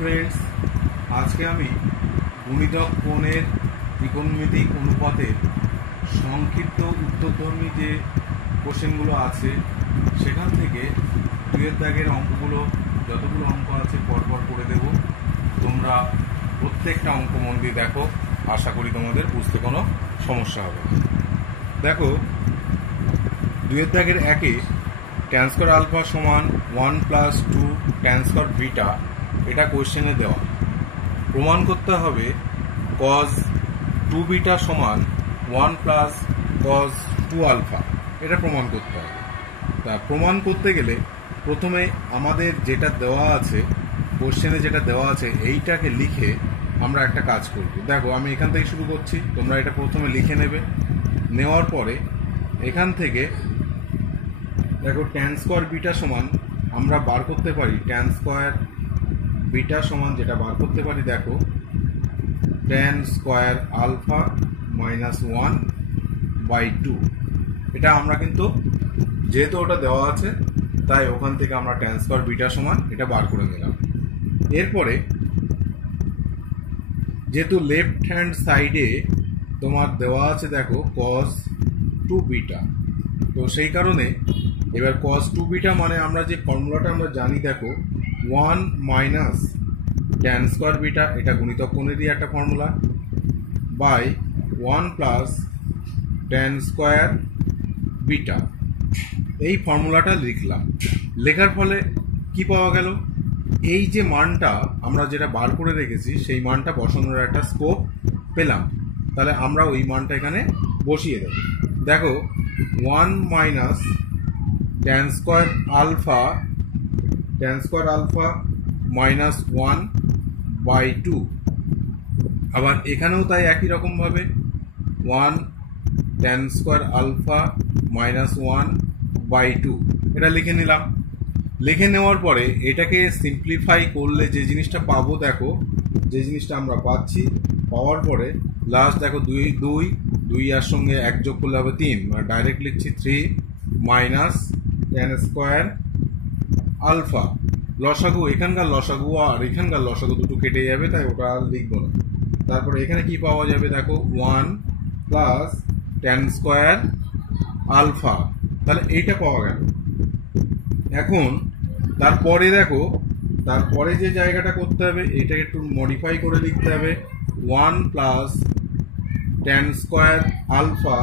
Friends आज के आमी गुणितक कोणेर त्रिकोणमितिक अनुपातेर संक्षिप्त उत्तरधर्मी जे कोश्चेनगुलो आछे सेखान थेके दुइয়ের दागेर अंकगुलो যতগুলো अंक आछे परपर करे देब। तोमरा प्रत्येकटा अंक मन दिए देखो, आशा करी तोमादेर बुझते कोनो समस्या होबे ना। देखो दुइয়ের दागेर एके tan स्क्वायर आलफा समान 1 + 2 tan स्क्वायर बीटा এটা কোশ্চেনে দেওয়া। প্রমাণ করতে হবে cos 2 बीटा সমান 1 + cos 2 আলফা, এটা প্রমাণ করতে হবে। তা প্রমাণ করতে গেলে প্রথমে আমাদের যেটা দেওয়া আছে কোশ্চেনে যেটা দেওয়া আছে এইটাকে লিখে আমরা একটা কাজ করব। দেখো আমি এখান থেকে শুরু করছি, তোমরা এটা প্রথমে লিখে নেবে। নেওয়ার পরে এখান থেকে দেখো tan স্কয়ার বিটা সমান আমরা বার করতে পারি tan স্কয়ার বিটা সমান যেটা বার করতে পারি দেখো tan স্কয়ার আলফা -1/2। এটা আমরা কিন্তু যেহেতু ওটা দেওয়া আছে তাই ওখান থেকে আমরা tan স্কয়ার বিটা সমান এটা বার করে নিলাম। এরপরে যেহেতু লেফট হ্যান্ড সাইডে তোমার দেওয়া আছে দেখো cos 2 बीटा, তো সেই কারণে এবার cos 2 बीटा মানে আমরা যে ফর্মুলাটা আমরা জানি দেখো 1 - tan স্কয়ার बीटा, এটা গুণিতক কোণেরই একটা formula, by 1 + tan square beta. এই ফর্মুলাটা লিখলাম। লেখার ফলে কি পাওয়া গেল, এই যে মানটা আমরা যেটা বার করে রেখেছি সেই মানটা বসানোর একটা স্কোপ পেলাম। তাহলে আমরা ওই মানটা এখানে বসিয়ে দেব। দেখো 1 - tan স্কয়ার আলফা -1/2। আবার এখানেও তাই একই রকম ভাবে 1 tan স্কয়ার আলফা -1/2 এটা লিখে নিলাম। লিখে নেওয়ার পরে এটাকে সিম্পলিফাই করলে যে জিনিসটা পাবো দেখো, যে জিনিসটা আমরা পাচ্ছি পাওয়ার পরে লাস্ট দেখো 2 আর সঙ্গে 1 যোগ করলে হবে 3, মানে ডাইরেক্ট লিখছি 3 - tan স্কয়ার আলফা। লসাগু এখানকার লসাগু আর এখানকার লসাগু দুটো কেটে যাবে তাই ওটা আর লিখবো না। তারপরে এখানে কি পাওয়া যাবে দেখো 1 + tan স্কয়ার আলফা, তাহলে এইটা পাওয়া গেল। এখন তারপরে দেখো তারপরে যে জায়গাটা করতে হবে এটাকে একটু মডিফাই করে লিখতে হবে 1 + tan square alpha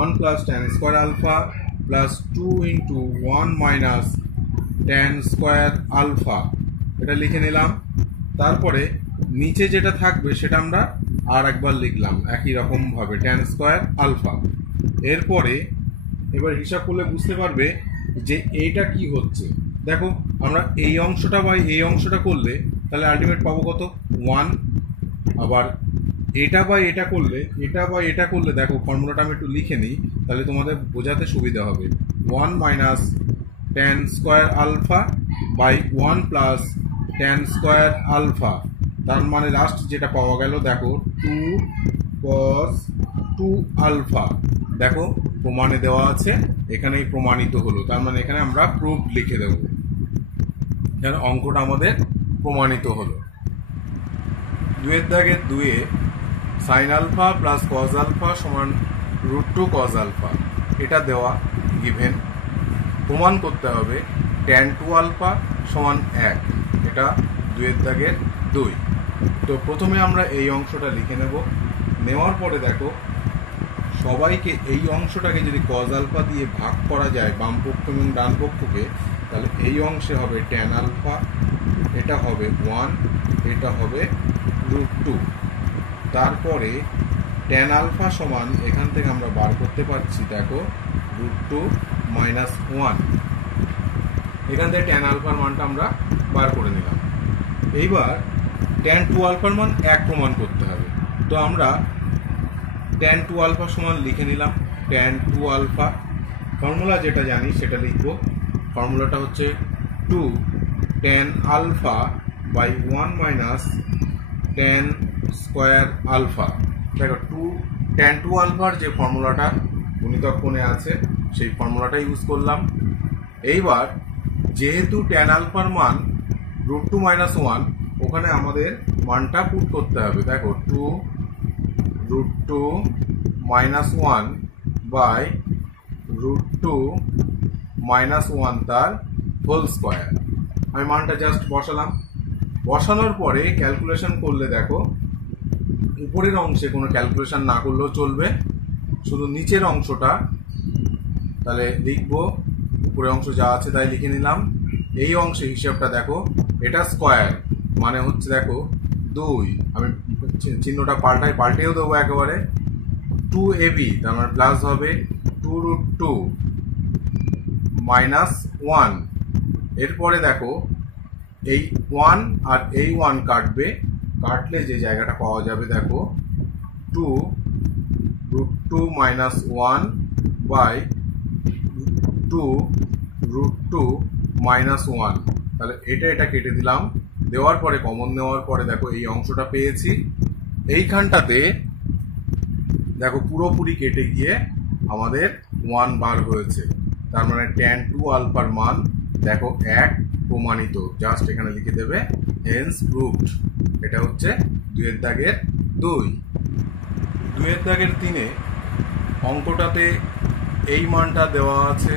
1 + tan square alpha + 2 × 1 - tan square alpha, এটা লিখে নিলাম। তারপরে নিচে যেটা থাকবে সেটা আমরা আর একবার লিখলাম একই রকম ভাবে tan স্কয়ার আলফা। এরপরে এবার হিসাব করলে বুঝতে পারবে যে এইটা কি হচ্ছে। দেখো আমরা এই অংশটা বা এই অংশটা করলে তাহলে আলটিমেট পাবো কত 1। আবার এটা বা এটা করলে দেখো ফর্মুলাটা আমি একটু লিখে নিই তাহলে তোমাদের বোঝাতে সুবিধা হবে। 1 - tan square alpha by 1 + tan square alpha, তার মানে লাস্ট যেটা পাওয়া গেল দেখো 2 cos 2 আলফা। দেখো প্রমাণে দেওয়া আছে, এখানেই প্রমাণিত হলো, তার মানে এখানে আমরা প্রুফ লিখে দেব, এখানে অঙ্কটা আমাদের প্রমাণিত হলো। 2-এর দাগের 2-এ sin আলফা + cos আলফা সমান √2 cos আলফা, এটা দেওয়া গিভেন। প্রমাণ করতে হবে tan 2 আলফা সমান 1, এটা 2-এর দাগের 2। তো প্রথমে আমরা এই অংশটা লিখে নেব। নেওয়ার পরে দেখো সবাইকে এই অংশটাকে যদি cos আলফা দিয়ে ভাগ করা যায় বাম পক্ষ এবং ডান পক্ষকে, তাহলে এই অংশে হবে tan আলফা, এটা হবে 1, এটা হবে √2। তারপরে tan আলফা সমান এখান থেকে আমরা বার করতে পারছি দেখো √2 - 1, এখান থেকে tan আলফার মানটা আমরা বার করে নিলাম। এইবার tan 2 আলফার মান 1 প্রমাণ করতে হবে, তো আমরা tan 2 আলফা সমান লিখে নিলাম। tan 2 আলফা ফর্মুলা যেটা জানি সেটা লিখবো। ফর্মুলাটা হচ্ছে 2 tan alpha by 1 - tan square alpha. দেখো tan 2 আলফার যে ফর্মুলাটা গুণিতক কোণে আছে সেই ফর্মুলাটা ইউজ করলাম। এইবার যেহেতু tan আলফার মান √2 - 1, ওখানে আমাদের মানটা পুট করতে হবে। দেখো 2√2 - 1 বাই √2 - 1 তার হোল স্কোয়ার। আমি মানটা জাস্ট বসালাম। বসানোর পরে ক্যালকুলেশন করলে দেখো উপরের অংশে কোনো ক্যালকুলেশন না করলেও চলবে, শুধু নিচের অংশটা তাহলে লিখবো। উপরের অংশ যা আছে তাই লিখে নিলাম। এই অংশে হিসাবটা দেখো, এটা স্কোয়ার মানে হচ্ছে দেখো 2, আমি চিহ্নটা পাল্টেও দেবো একেবারে। 2ab তার মানে প্লাস হবে 2√2 - 1। এরপরে দেখো এই 1 আর এই 1 কাটবে, কাটলে যে জায়গাটা পাওয়া যাবে দেখো 2√2 - 1 বাই 2√2 - 1। তাহলে এটা কেটে দিলাম। দেওয়ার পরে কমন নেওয়ার পরে দেখো এই অংশটা পেয়েছি। এইখানটাতে দেখো পুরোপুরি কেটে গিয়ে আমাদের 1 বার হয়েছে। তার মানে tan 2 আলফার মান দেখো 1 প্রমাণিত। জাস্ট এখানে লিখে দেবে হেন্স প্রুভড। এটা হচ্ছে 2-এর দাগের 2। 2-এর দাগের 3-এ অঙ্কটাতে এই মানটা দেওয়া আছে।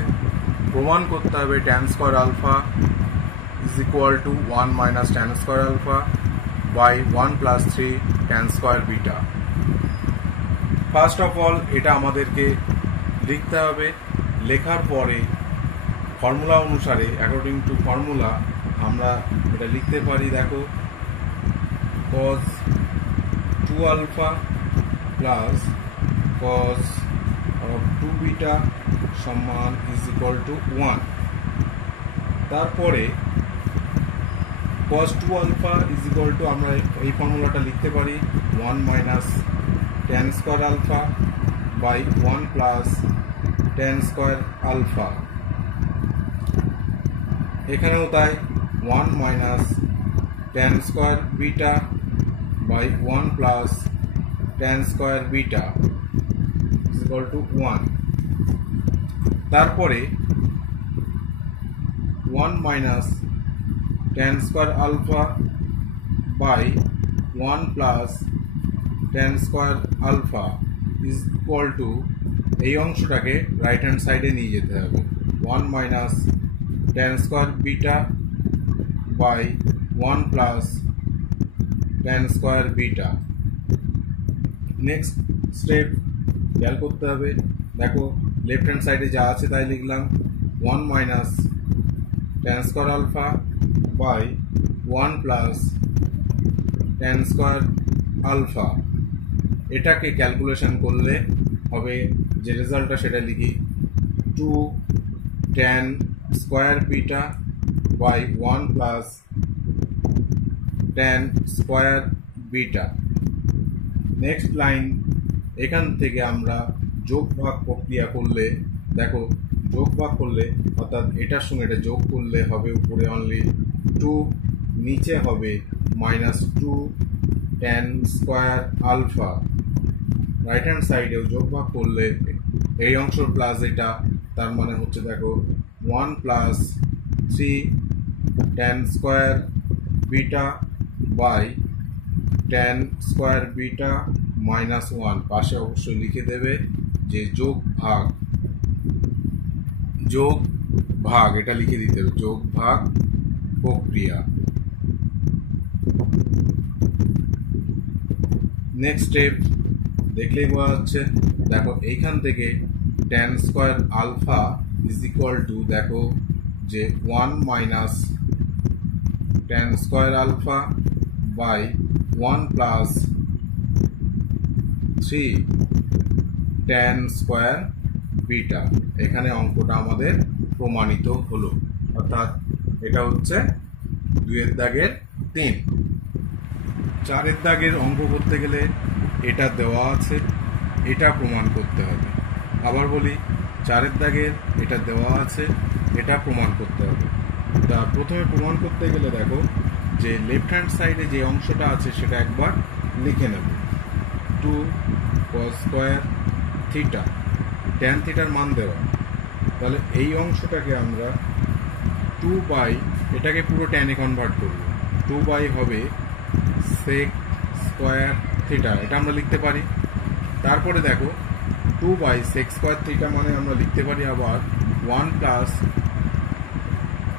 প্রমাণ করতে হবে tan square alpha is equal to 1 - tan square alpha by 1 + 3 tan square beta. First of all এটা আমাদেরকে লিখতে হবে। লেখার পরে ফর্মুলা অনুসারে অ্যাকর্ডিং টু ফর্মুলা আমরা এটা লিখতে পারি। দেখো cos 2 alpha plus cos 2 beta সমান ইজ ইকুয়াল টু 1। তারপরে cos 2 alpha is equal to আমরা এই ফর্মুলাটা লিখতে পারি 1 - tan square alpha by 1 + tan square alpha. এখানেও তাই 1 - tan square beta by 1 + tan square beta is equal to 1। তারপরে 1 - tan square alpha by 1 + tan square alpha is equal to এই অংশটাকে রাইট হ্যান্ড সাইডে নিয়ে যেতে হবে। 1 - tan square beta by 1 + tan square beta. Next step খেয়াল করতে হবে। দেখো লেফট হ্যান্ড সাইডে যা আছে তাই লিখলাম 1 - tan square alpha by 1 + tan square alpha. এটাকে ক্যালকুলেশন করলে হবে যে রেজাল্টটা সেটা লিখি 2 tan square beta by 1 + tan square beta. Next line এখান থেকে আমরা যোগ ভাগ প্রক্রিয়া করলে দেখো যোগ ভাগ করলে অর্থাৎ এটার সঙ্গে এটা যোগ করলে হবে উপরে অনলি 2, নিচে হবে -2 tan square alpha. Right hand সাইডেও যোগ ভাগ করলে এই অংশ প্লাস এটা, তার মানে হচ্ছে দেখো 1 + 3 tan square beta by tan square beta -1। পাশে অবশ্যই লিখে দেবে যে যোগ ভাগ এটা লিখে দিতে হবে, যোগ ভাগ প্রক্রিয়া। নেক্সট স্টেপ দেখলেই বোঝা যাচ্ছে। দেখো এইখান থেকে tan square alpha is equal to দেখো যে 1 - tan square alpha by 1 + 3 tan square beta. এখানে অঙ্কটা আমাদের প্রমাণিত হলো। অর্থাৎ এটা হচ্ছে 2-এর দাগের 3। 4-এর দাগের অঙ্ক করতে গেলে এটা দেওয়া আছে, এটা প্রমাণ করতে হবে। আবার বলি 4-এর দাগের এটা দেওয়া আছে, এটা প্রমাণ করতে হবে। তা প্রথমে প্রমাণ করতে গেলে দেখো যে লেফট হ্যান্ড সাইডে যে অংশটা আছে সেটা একবার লিখে নেব। 2 cos স্কয়ার থিটা, tan থিটার মান দেওয়া। তাহলে এই অংশটাকে আমরা 2 বাই এটাকে পুরো tan এ কনভার্ট করব। টু বাই হবে সেক স্কোয়ার থিটা, এটা আমরা লিখতে পারি। তারপরে দেখো two by sec square theta মানে আমরা লিখতে পারি আবার 1 প্লাস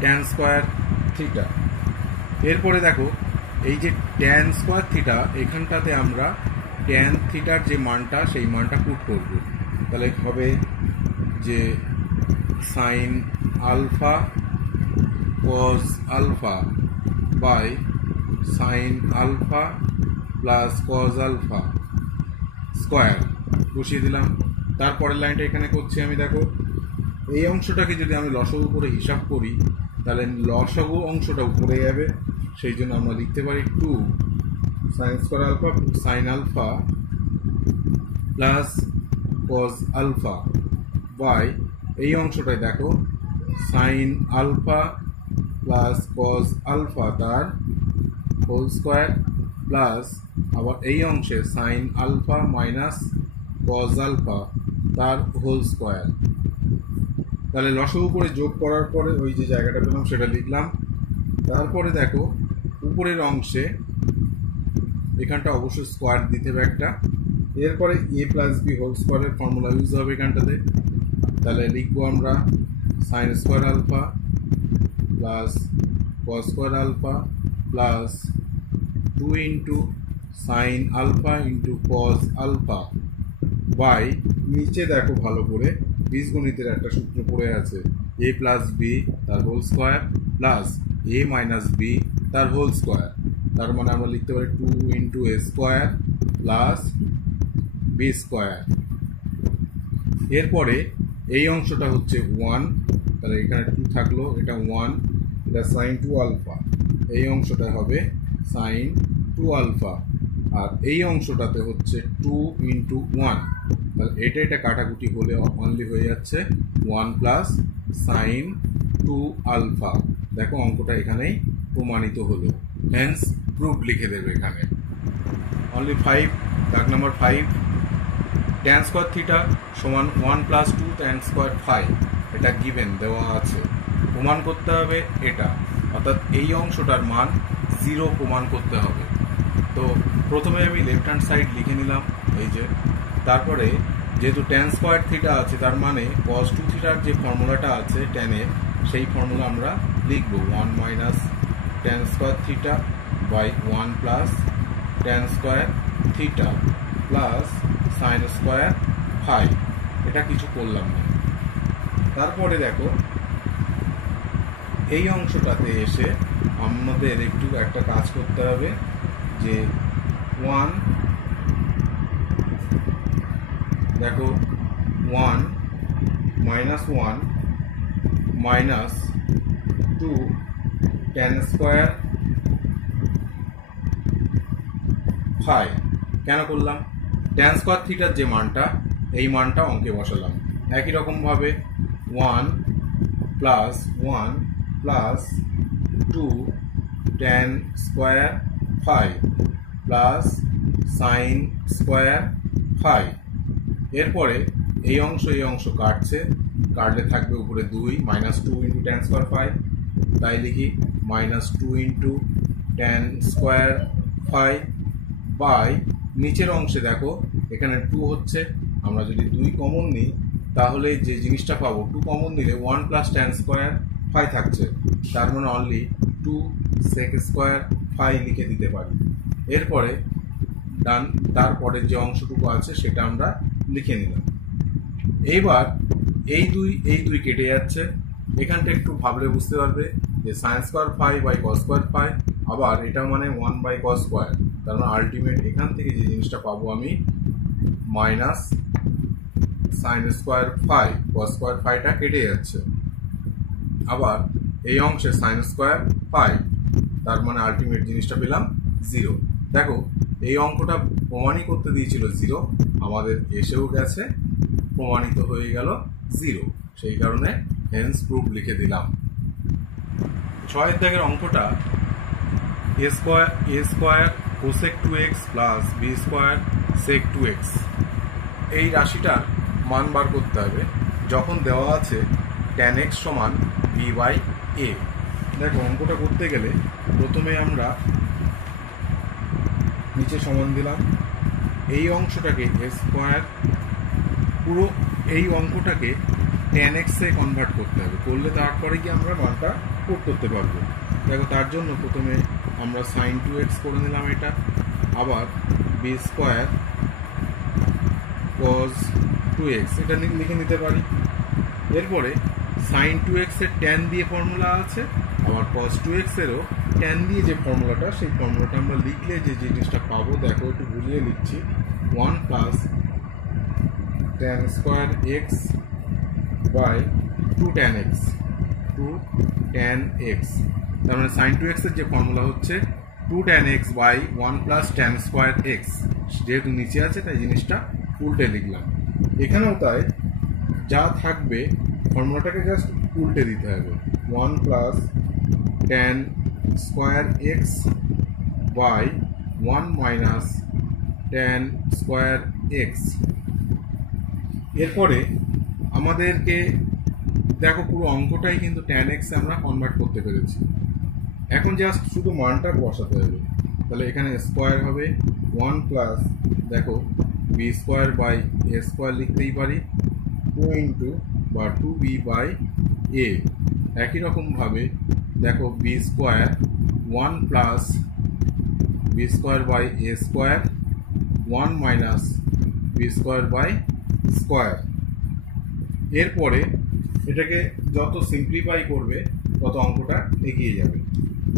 ট্যান স্কোয়ার থিটা। এরপরে দেখো এই যে ট্যান স্কোয়ার থিটা, এখানটাতে আমরা ট্যান থিটার যে মানটা সেই মানটা পুট করব, তাহলে হবে যে sine alpha cos alpha by sine alpha plus cos alpha square বসিয়ে দিলাম। তারপরের লাইনটা এখানে করছি আমি। দেখো এই অংশটাকে যদি আমি লসাগু করে হিসাব করি তাহলে লসাগু অংশটা উপরে যাবে, সেই জন্য আমরা লিখতে পারি 2 sine square alpha sine alpha plus cos alpha by এই অংশটায় দেখো sine alpha plus cos alpha তার হোল স্কোয়ার প্লাস আবার এই অংশে sine alpha minus cos alpha তার হোল স্কোয়ার। তাহলে লসাগু করে যোগ করার পরে ওই যে জায়গাটা পেলাম সেটা লিখলাম। তারপরে দেখো উপরের অংশে এখানটা অবশ্যই স্কোয়ার দিতে হবে একটা, এরপরে এ প্লাস বি হোল স্কোয়ারের ফর্মুলা ইউজ হবে এখানটাতে। তাহলে লিখবো আমরা sine square alpha plus cos square alpha plus 2 into sine alpha into cos alpha by নিচে দেখো ভালো করে বীজগণিতের একটা সূত্র পড়ে আছে, এ প্লাস বি তার whole square plus A minus B তার হোল স্কোয়ার। তার মানে আমরা লিখতে পারি 2 into A square plus B square. এরপরে এই অংশটা হচ্ছে 1, তাহলে এখানে 2 থাকলো, এটা 1, এটা সাইন 2 আলফা, এই অংশটা হবে সাইন 2 আলফা, আর এই অংশটাতে হচ্ছে 2 ইন্টু 1, তাহলে এটা কাটাকুটি হলে অনলি হয়ে যাচ্ছে 1 প্লাস সাইন 2 আলফা। দেখো অঙ্কটা এখানেই প্রমাণিত হলো, হেন্স প্রুফ লিখে দেবে এখানে। অনলি 5, দাগ নাম্বার 5, ট্যান স্কোয়ার থিটা সমান 1 প্লাস 2 ট্যান স্কোয়ার ফাই, এটা গিভেন দেওয়া আছে। প্রমাণ করতে হবে এটা, অর্থাৎ এই অংশটার মান 0 প্রমাণ করতে হবে। তো প্রথমে আমি লেফট হ্যান্ড সাইড লিখে নিলাম এই যে, তারপরে যেহেতু ট্যান স্কোয়ার থিটা আছে তার মানে কস 2 থিটার যে ফর্মুলাটা আছে ট্যানের, সেই ফর্মুলা আমরা লিখব 1 minus tan square theta by 1 plus tan square theta plus sine square phi, এটা কিছু করলাম না। তারপরে দেখো এই অংশটাতে এসে আমাদের একটু একটা কাজ করতে হবে, যে 1 দেখো 1 minus 1 minus 2 tan square phi কেন করলাম, ট্যান স্কোয়ার থিটার যে মানটা এই মানটা অঙ্কে বসালাম। একই রকমভাবে 1 plus 1 plus 2 tan square phi plus sine square phi. এরপরে এই অংশ কাটছে, কাটলে থাকবে উপরে 2 minus 2 into tan square phi, তাই লিখি minus 2 into tan square phi by নিচের অংশে দেখো এখানে 2 হচ্ছে, আমরা যদি 2 কমন নিই তাহলে যে জিনিসটা পাবো 2 কমন নিলে 1 প্লাস ট্যান স্কোয়ার ফাই থাকছে, তার মানে অনলি 2 সেক স্কোয়ার ফাই লিখে দিতে পারি। এরপরে তারপরে যে অংশটুকু আছে সেটা আমরা লিখে নিলাম। এইবার এই দুই কেটে যাচ্ছে, এখানটা একটু ভাবলে বুঝতে পারবে যে sine square phi by cos square phi, আবার এটা মানে 1 বাই কস স্কোয়ার, তার মানে আলটিমেট এখান থেকে যে জিনিসটা পাবো আমি minus sine square phi, cos square ফাইটা কেটে যাচ্ছে, আবার এই অংশে সাইন স্কোয়ার ফাই, তার মানে আলটিমেট জিনিসটা পেলাম 0। দেখো এই অঙ্কটা প্রমাণই করতে দিয়েছিল 0, আমাদের এসেও গেছে, প্রমাণিত হয়ে গেল 0, সেই কারণে হেন্স প্রুফ লিখে দিলাম। 6 দাগের অঙ্কটা A square cosec 2x plus B square sec 2x, এই রাশিটার মান বার করতে হবে যখন দেওয়া আছে tan x সমান b বাই a। দেখো অঙ্কটা করতে গেলে প্রথমে আমরা নিচে সমান দিলাম, এই অংশটাকে স্কোয়ার, পুরো এই অঙ্কটাকে tan x এ কনভার্ট করতে হবে, করলে তারপরে কি আমরা মানটা পুট করতে পারবো। দেখো তার জন্য প্রথমে আমরা sin 2x করে নিলাম, এটা আবার b স্কোয়ার cos 2x এটা লিখে নিতে পারি। এরপরে sin 2x এর tan দিয়ে ফর্মুলা আছে, আবার cos 2x এরও tan দিয়ে যে ফর্মুলাটা, সেই ফর্মুলাটা আমরা লিখলে যে জিনিসটা পাবো, দেখো একটু বুঝিয়ে লিখছি, 1 plus tan square x by 2 tan x, 2 tan x, তার মানে sin 2x এর যে ফর্মুলা হচ্ছে 2 tan x by 1 plus tan square x, যেহেতু নিচে আছে তাই জিনিসটা উল্টে লিখলাম। এখানেও তাই, যা থাকবে ফর্মুলাটাকে জাস্ট উল্টে দিতে হবে, 1 plus tan square x by 1 minus tan square x। এরপরে আমাদেরকে দেখো পুরো অঙ্কটাই কিন্তু tan x আমরা কনভার্ট করতে পেরেছি। এখন জাস্ট শুধু মানটা বসাতে হবে, তাহলে এখানে স্কোয়ার হবে 1 প্লাস, দেখো B square by A square লিখতেই পারি, 2 ইন্টু বা 2b বাই এ। একই রকমভাবে দেখো B square 1 plus B square by A square, 1 minus B square by square. এরপরে এটাকে যত সিম্পলিফাই করবে তত অঙ্কটা এগিয়ে যাবে।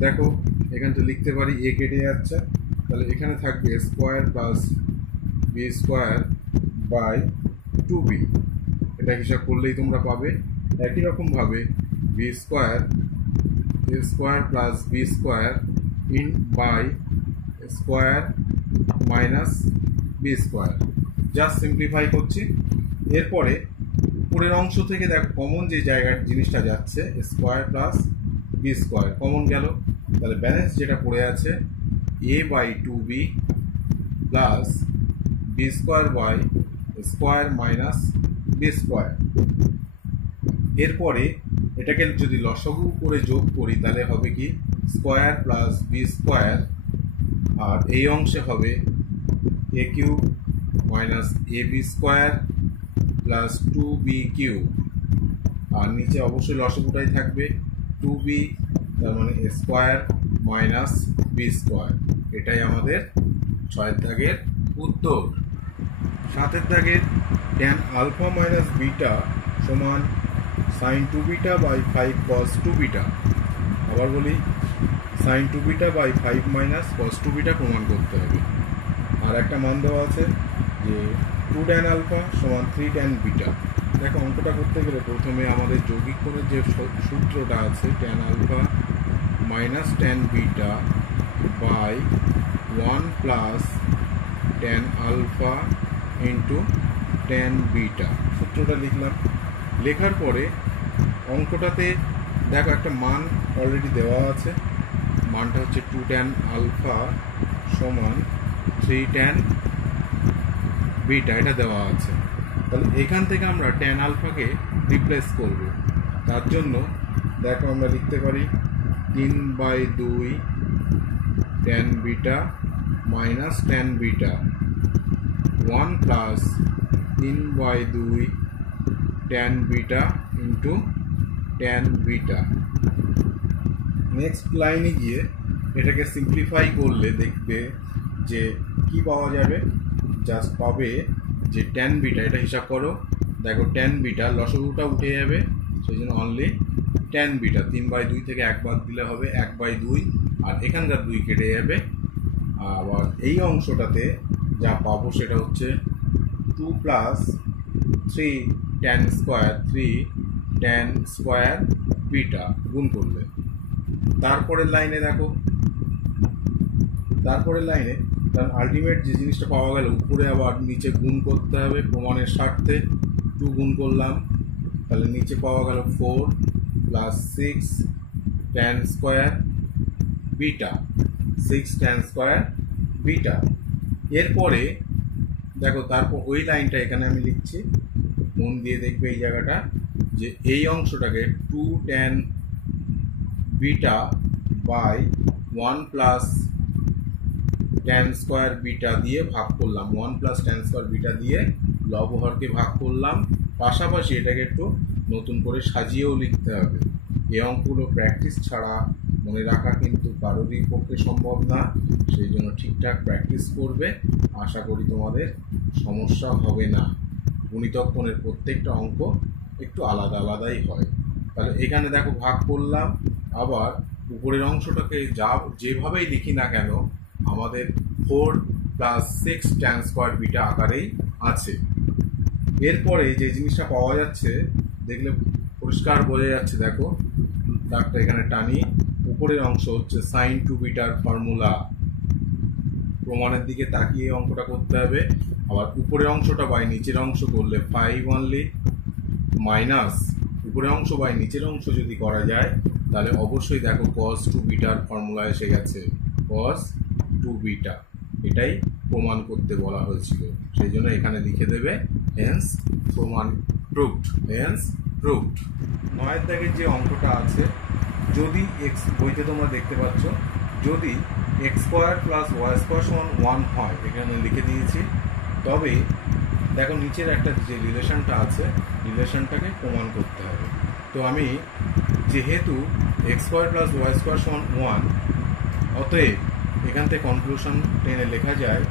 দেখো এখানে তো লিখতে পারি এ কেটে যাচ্ছে, তাহলে এখানে থাকবে square plus B square by 2b, এটা হিসাব করলেই তোমরা পাবে। একই রকমভাবে B square A square plus B square in by square minus B square, just simplify করছি। এরপরে উপরের অংশ থেকে দেখো কমন যে জায়গার জিনিসটা যাচ্ছে, square plus B square common গেল, তাহলে ব্যালেন্স যেটা পড়ে আছে A by 2b plus B square by square minus B square. এরপরে এটাকে যদি লসাগু করে যোগ করি তাহলে হবে কি স্কোয়ার প্লাস বি স্কোয়ার, আর এই অংশে হবে A cube minus A B square plus 2b cube, আর নিচে অবশ্যই লসাগুটাই থাকবে 2b, তার মানে স্কোয়ার মাইনাস বি স্কোয়ার। এটাই আমাদের 6 দাগের উত্তর। 7 দাগের tan আলফা মাইনাস বিটা সমান sin 2 beta by 5 cos 2 beta. আবার বলি sin 2 beta by 5 minus cos 2 beta প্রমাণ করতে হবে। আর একটা মান দেওয়া আছে যে 2 tan আলফা সমান 3 tan বিটা। দেখো অঙ্কটা করতে গেলে প্রথমে আমাদের যৌগিক কোণের যে সূত্রটা আছে tan alpha minus tan beta by 1 plus tan alpha into tan beta, সূত্রটা লিখলাম। লেখার পরে অঙ্কটাতে দেখো একটা মান অলরেডি দেওয়া আছে, মানটা হচ্ছে 2 tan আলফা সমান 3 tan বিটা, এটা দেওয়া আছে। তাহলে এখান থেকে আমরা tan আলফাকে রিপ্লেস করব, তার জন্য দেখো আমরা লিখতে পারি 3/2 tan beta minus tan beta, 1 plus 3/2 tan beta into tan beta. Next লাইনে গিয়ে এটাকে সিম্পলিফাই করলে দেখবে যে কি পাওয়া যাবে, জাস্ট পাবে যে tan বিটা, এটা হিসাব করো, দেখো tan বিটা লসাগুটা উঠে যাবে, সেই জন্য অনলি tan বিটা, 3/2 থেকে 1 বাদ দিলে হবে 1/2, আর এখানকার 2 কেটে যাবে। আবার এই অংশটাতে যা পাবো সেটা হচ্ছে 2 plus 3 tan square, 3 tan square beta গুণ করলে। তারপরের লাইনে দেখো, তারপরের লাইনে কারণ আলটিমেট যে জিনিসটা পাওয়া গেল উপরে আবার নিচে গুণ করতে হবে প্রমাণের স্বার্থে। 2 গুণ করলাম, তাহলে নিচে পাওয়া গেল 4 plus 6 tan square beta, 6 tan square beta. এরপরে দেখো তারপর ওই লাইনটা এখানে আমি লিখছি, মন দিয়ে দেখবে এই জায়গাটা, যে এই অংশটাকে 2 tan beta by 1 plus tan square beta দিয়ে ভাগ করলাম, 1 প্লাস ট্যান স্কোয়ার বিটা দিয়ে লব হরকে ভাগ করলাম। পাশাপাশি এটাকে একটু নতুন করে সাজিয়েও লিখতে হবে। এই অঙ্কগুলো প্র্যাকটিস ছাড়া মনে রাখা কিন্তু কারোরই পক্ষে সম্ভব না, সেই জন্য ঠিকঠাক প্র্যাকটিস করবে। আশা করি তোমাদের সমস্যা হবে না। গুণিতক কোণের প্রত্যেকটা অঙ্ক একটু আলাদা আলাদাই হয়। তাহলে এখানে দেখো ভাগ করলাম, আবার উপরের অংশটাকে যেভাবেই লিখি না কেন আমাদের 4 প্লাস 6 ট্যান স্কোয়ার বিটা আকারেই আছে। এরপরে যে জিনিসটা পাওয়া যাচ্ছে দেখলে পরিষ্কার বোঝা যাচ্ছে, দেখো দাগটা এখানে টানি, উপরের অংশ হচ্ছে সাইন টু বিটার ফর্মুলা। প্রমাণের দিকে তাকিয়ে অঙ্কটা করতে হবে। আবার উপরের অংশটা বাই নিচের অংশ করলে 5 অনলি, মাইনাস উপরের অংশ বাই নিচের অংশ যদি করা যায় তাহলে অবশ্যই দেখো cos 2 বিটার ফর্মুলা এসে গেছে, cos 2 বিটা। এটাই প্রমাণ করতে বলা হয়েছিল, সেই জন্য এখানে লিখে দেবে হেন্স প্রমাণ প্রুভড, হেন্স প্রুভড। 9 দাগের যে অঙ্কটা আছে, যদি x বইতে তোমরা দেখতে পাচ্ছ, যদি x square plus Y square সমান 1 হয়, এখানে লিখে দিয়েছি, তবে দেখো নিচের একটা যে রিলেশনটা আছে রিলেশনটাকে প্রমাণ করতে হবে। তো আমি যেহেতু X square plus Y square সমান 1, অতএব এখান থেকে কনক্লুশন টেনে লেখা যায়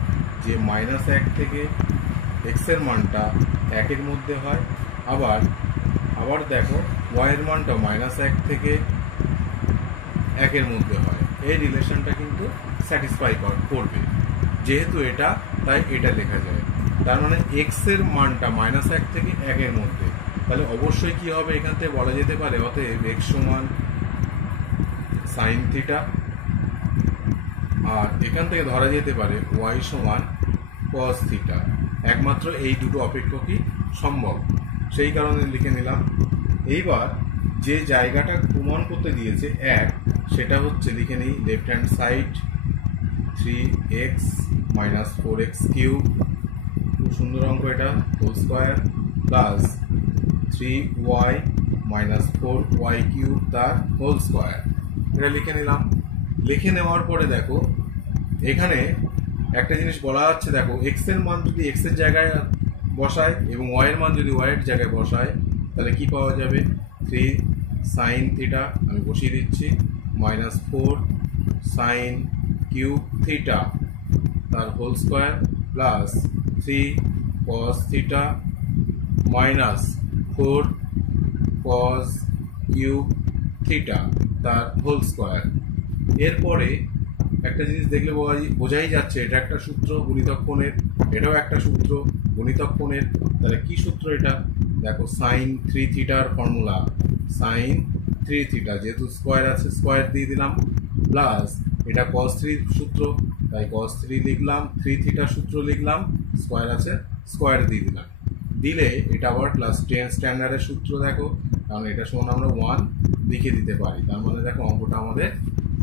যে -1 থেকে এক্সের মানটা 1-এর মধ্যে হয়। আবার দেখো ওয়াইয়ের মানটা -1 থেকে 1-এর মধ্যে হয়। এই রিলেশনটা কিন্তু স্যাটিসফাই করবে, যেহেতু এটা তাই এটা লেখা যায়। তার মানে এক্স এর মানটা -1 থেকে 1-এর মধ্যে, তাহলে অবশ্যই কি হবে এখান থেকে বলা যেতে পারে, অতএব এক্স সমান সাইন থিটা, আর এখান থেকে ধরা যেতে পারে ওয়াই সমান কস থিটা। একমাত্র এই দুটো অপেক্ষকই সম্ভব, সেই কারণে লিখে নিলাম। এইবার যে জায়গাটা প্রমাণ করতে দিয়েছে 1, সেটা হচ্ছে লিখে নিই left hand side 3x minus 4x cube, খুব সুন্দর অঙ্ক এটা, whole square plus 3y minus 4y cube তার হোল স্কোয়ার। এটা লিখে নিলাম। লিখে নেওয়ার পরে দেখো এখানে একটা জিনিস বলা হচ্ছে, দেখো এক্স এর মান যদি এক্স এর জায়গায় বসায় এবং ওয়াই এর মান যদি ওয়াই এর জায়গায় বসায় তাহলে কি পাওয়া যাবে, 3 সাইন থিটা, আমি বসিয়ে দিচ্ছি, মাইনাস 4 সাইন কিউব থিটা তার whole square plus 3 cos theta minus 4 cos cube theta তার হোল স্কোয়ার। এরপরে একটা জিনিস দেখলে বোঝাই যাচ্ছে এটা একটা সূত্র গুণিতক কোণের, এটাও একটা সূত্র গুণিতক কোণের। তাহলে কি সূত্র এটা, দেখো সাইন 3 থিটার ফর্মুলা, সাইন 3 থিটা, যেহেতু স্কোয়ার আছে স্কোয়ার দিয়ে দিলাম, প্লাস এটা cos 3 সূত্র, তাই cos 3 লিখলাম, 3 থিটার সূত্র লিখলাম, স্কোয়ার আছে স্কোয়ার দিয়ে দিলাম। দিলে এটা আবার ক্লাস 10 স্ট্যান্ডার্ডের সূত্র, দেখো কারণ এটা সমান আমরা 1 লিখে দিতে পারি, তার মানে দেখো অঙ্কটা আমাদের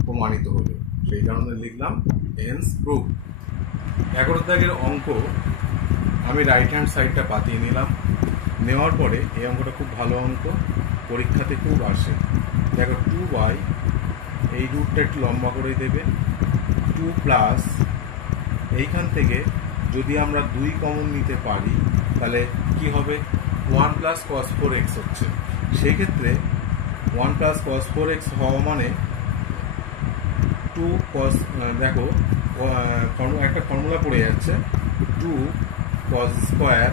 প্রমাণিত হলো, সেই কারণে লিখলাম হেন্স প্রুভ। 11 দাগের অঙ্ক আমি রাইট হ্যান্ড সাইডটা পাতিয়ে নিলাম। নেওয়ার পরে এই অঙ্কটা খুব ভালো অঙ্ক, পরীক্ষাতে খুব আসে। দেখো 2y, এই রুটটা একটু লম্বা করে দেবে, 2 প্লাস এইখান থেকে যদি আমরা 2 কমন নিতে পারি তাহলে কি হবে, 1 প্লাস কস 4x হচ্ছে। সেক্ষেত্রে 1 প্লাস কস 4x হওয়া মানে 2 কস, দেখো একটা ফর্মুলা পড়ে যাচ্ছে, 2 কস স্কোয়ার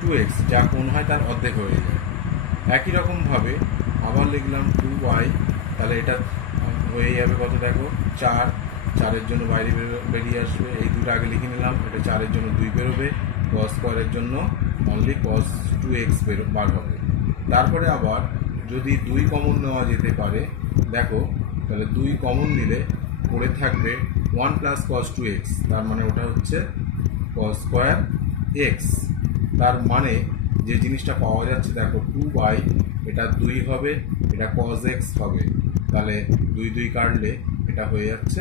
2x, যা কোণ হয় তার অর্ধেক হয়ে যায়। একই রকমভাবে আবার লিখলাম 2y, তাহলে এটা হয়ে যাবে কত, দেখো 4, 4-এর জন্য বাইরে বেরিয়ে আসবে, এই দুটো আগে লিখে নিলাম, এটা 4-এর জন্য 2 বেরোবে, কস স্কোয়ারের জন্য অনলি cos 2x বার হবে। তারপরে আবার যদি 2 কমন নেওয়া যেতে পারে, দেখো তাহলে 2 কমন নিলে পড়ে থাকবে 1 প্লাস cos 2x, তার মানে ওটা হচ্ছে cos স্কোয়ার x। তার মানে যে জিনিসটা পাওয়া যাচ্ছে, দেখো 2y, এটা 2 হবে, এটা cos x হবে, তাহলে 2 কাটলে এটা হয়ে যাচ্ছে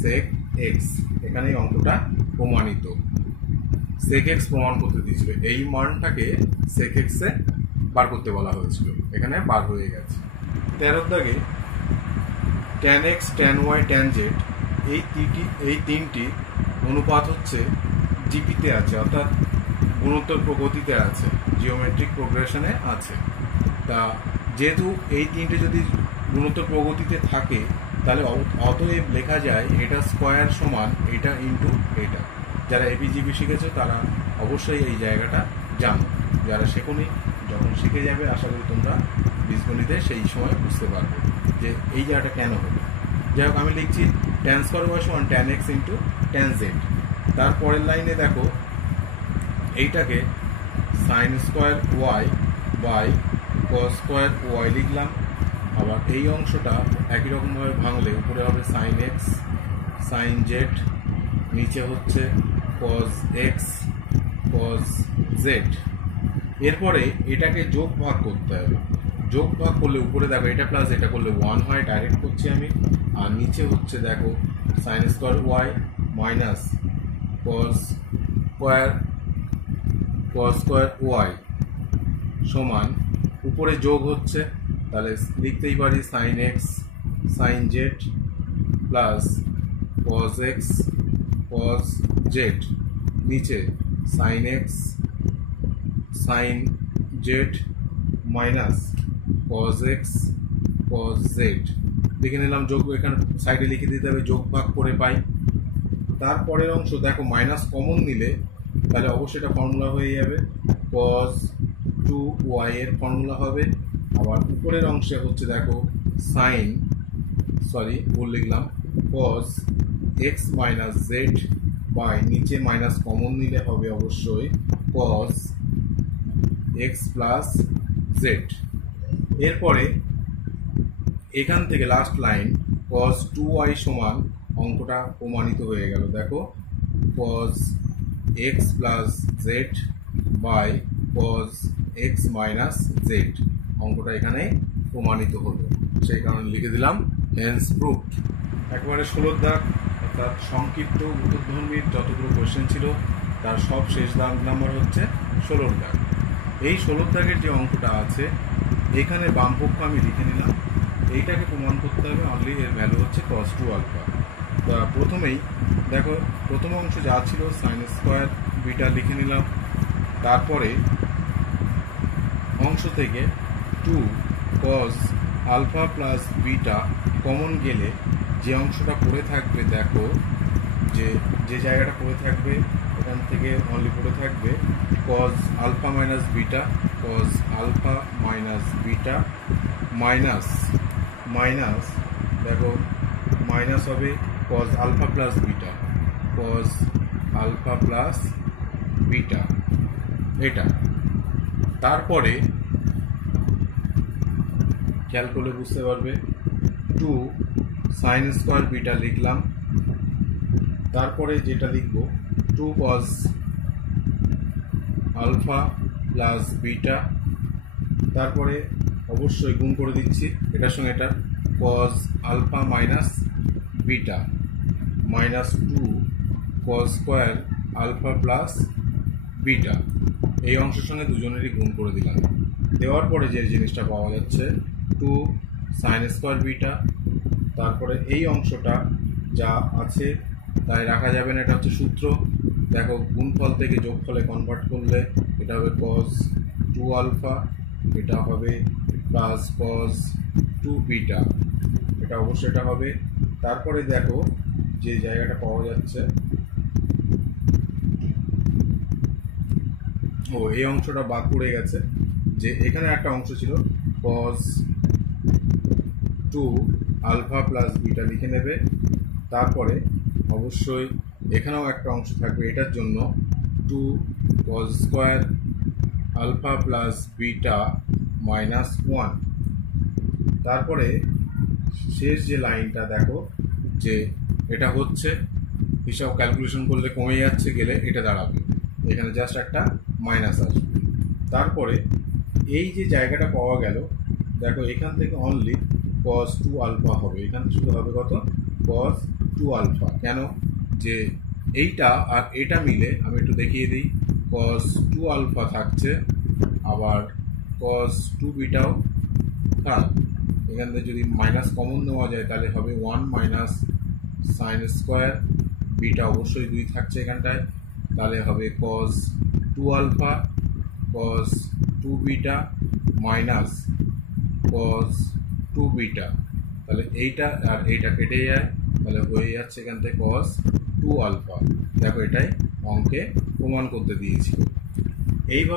sec x। এখানেই অঙ্কটা প্রমাণিত, sec x প্রমাণ করতে দিয়েছিল, এই মানটাকে sec x এ বার করতে বলা হয়েছিল, এখানে বার হয়ে গেছে। 13 দাগে tan x tan y tan z এই তিনটি অনুপাত হচ্ছে জিপিতে আছে, অর্থাৎ গুণোত্তর প্রগতিতে আছে, জিওমেট্রিক প্রোগ্রেশনে আছে। তা যেহেতু এই তিনটে যদি গুণোত্তর প্রগতিতে থাকে তাহলে অতএব লেখা যায় এটা স্কোয়ার সমান এটা ইন্টু এটা। যারা এপিজিবি শিখেছো তারা অবশ্যই এই জায়গাটা জানো, যারা শেখোনি যখন শিখে যাবে আশা করি তোমরা বীজগণিতে সেই সময় বুঝতে পারবে যে এই জায়গাটা কেন হলো। যাই হোক, আমি লিখছি tan স্কোয়ার ওয়াই সমান tan x into tan z। তারপরের লাইনে দেখো এইটাকে sine square Y by cos square Y লিখলাম। আবার এই অংশটা একই রকমভাবে ভাঙলে উপরে হবে সাইন এক্স সাইন জেড, নিচে হচ্ছে কস এক্স কস জেড। এরপরে এটাকে যোগ ভাগ করতে হবে। যোগ ভাগ করলে উপরে দেখো এটা প্লাস এটা করলে 1 হয়, ডাইরেক্ট করছি আমি। আর নিচে হচ্ছে দেখো sine square Y minus cos square Y সমান উপরে যোগ হচ্ছে, তাহলে লিখতেই পারি sine X sine Z plus cos X cos Z, নিচে sine X sine Z minus cos X cos Z লিখে নিলাম। যোগ এখানে সাইডে লিখে দিতে হবে, যোগ ভাগ করে পাই। তারপরের অংশ দেখো মাইনাস কমন নিলে তাহলে অবশ্যই এটা ফর্মুলা হয়ে যাবে, কস 2y এর ফর্মুলা হবে। আবার উপরের অংশে হচ্ছে দেখো ভুল লিখলাম, কস এক্স মাইনাস জেড বাই নিচে মাইনাস কমন নিলে হবে অবশ্যই কস এক্স প্লাস জেড। এরপরে এখান থেকে লাস্ট লাইন কস 2y সমান অঙ্কটা প্রমাণিত হয়ে গেল। দেখো cos X plus Z by cos X minus Z, অঙ্কটা এখানে প্রমাণিত হলো, সেই কারণে লিখে দিলাম হেন্স প্রুভড। একবারে 16 দাগ, অর্থাৎ সংক্ষিপ্ত উত্তরধর্মীর যতগুলো কোয়েশ্চেন ছিল তার সব শেষ দাগ নাম্বার হচ্ছে 16 দাগ। এই 16 দাগের যে অঙ্কটা আছে এখানে বাম পক্ষ আমি লিখে নিলাম, এইটাকে প্রমাণ করতে হবে অনলি এর ভ্যালু হচ্ছে cos 2 আলফা। তা প্রথমেই দেখো প্রথম অংশ যা ছিল সাইন স্কোয়ার বিটা লিখে নিলাম। তারপরে অংশ থেকে 2 cos alpha plus beta common গেলে যে অংশটা পড়ে থাকবে, দেখো যে জায়গাটা পড়ে থাকবে এখান থেকে অনলি পড়ে থাকবে cos alpha minus beta, cos alpha minus beta minus দেখো মাইনাস হবে cos alpha plus beta, cos alpha plus beta এটা। তারপরে খেয়াল করলে বুঝতে পারবে 2 সাইন স্কোয়ার বিটা লিখলাম। তারপরে যেটা লিখব 2 cos আলফা প্লাস বিটা, তারপরে অবশ্যই গুণ করে দিচ্ছি এটার সঙ্গে এটা cos alpha minus beta minus 2 cos square alpha plus beta, এই অংশের সঙ্গে দুজনেরই গুণ করে দিলাম। দেওয়ার পরে যে জিনিসটা পাওয়া যাচ্ছে 2 সাইন স্কোয়ার বিটা, তারপরে এই অংশটা যা আছে তাই রাখা যাবে না, এটা হচ্ছে সূত্র। দেখো গুণফল থেকে যোগফলে কনভার্ট করলে এটা হবে cos 2 আলফা, এটা হবে প্লাস cos 2 বিটা, এটা অবশ্যই এটা হবে। তারপরে দেখো যে জায়গাটা পাওয়া যাচ্ছে এই অংশটা বাদ পড়ে গেছে, যে এখানে একটা অংশ ছিল cos 2 আলফা প্লাস বিটা লিখে নেবে। তারপরে অবশ্যই এখানেও একটা অংশ থাকবে, এটার জন্য 2 cos square alpha plus beta minus 1। তারপরে শেষ যে লাইনটা দেখো যে এটা হচ্ছে হিসাব ক্যালকুলেশন করলে কমে যাচ্ছে গেলে এটা দাঁড়াবে, এখানে জাস্ট একটা মাইনাস আসবে। তারপরে এই যে জায়গাটা পাওয়া গেল দেখো এখান থেকে অনলি cos 2 আলফা হবে, এখান থেকে শুধু হবে কত cos 2 আলফা। কেন যে এইটা আর এটা মিলে আমি একটু দেখিয়ে দিই, cos 2 আলফা থাকছে, আবার cos 2 বিটাও থাক, এখান থেকে যদি মাইনাস কমন নেওয়া যায় তাহলে হবে 1 মাইনাস সাইন স্কোয়ার, বিটা অবশ্যই 2 থাকছে এখানটায়, তাহলে হবে cos 2 alpha cos 2 beta minus cos 2 beta, তাহলে এইটা আর এইটা কেটে যায়, তাহলে হয়ে যাচ্ছে এখান থেকে কস 2 আলফা। দেখো এটাই অঙ্কে প্রমাণ করতে দিয়েছি। এইভাবে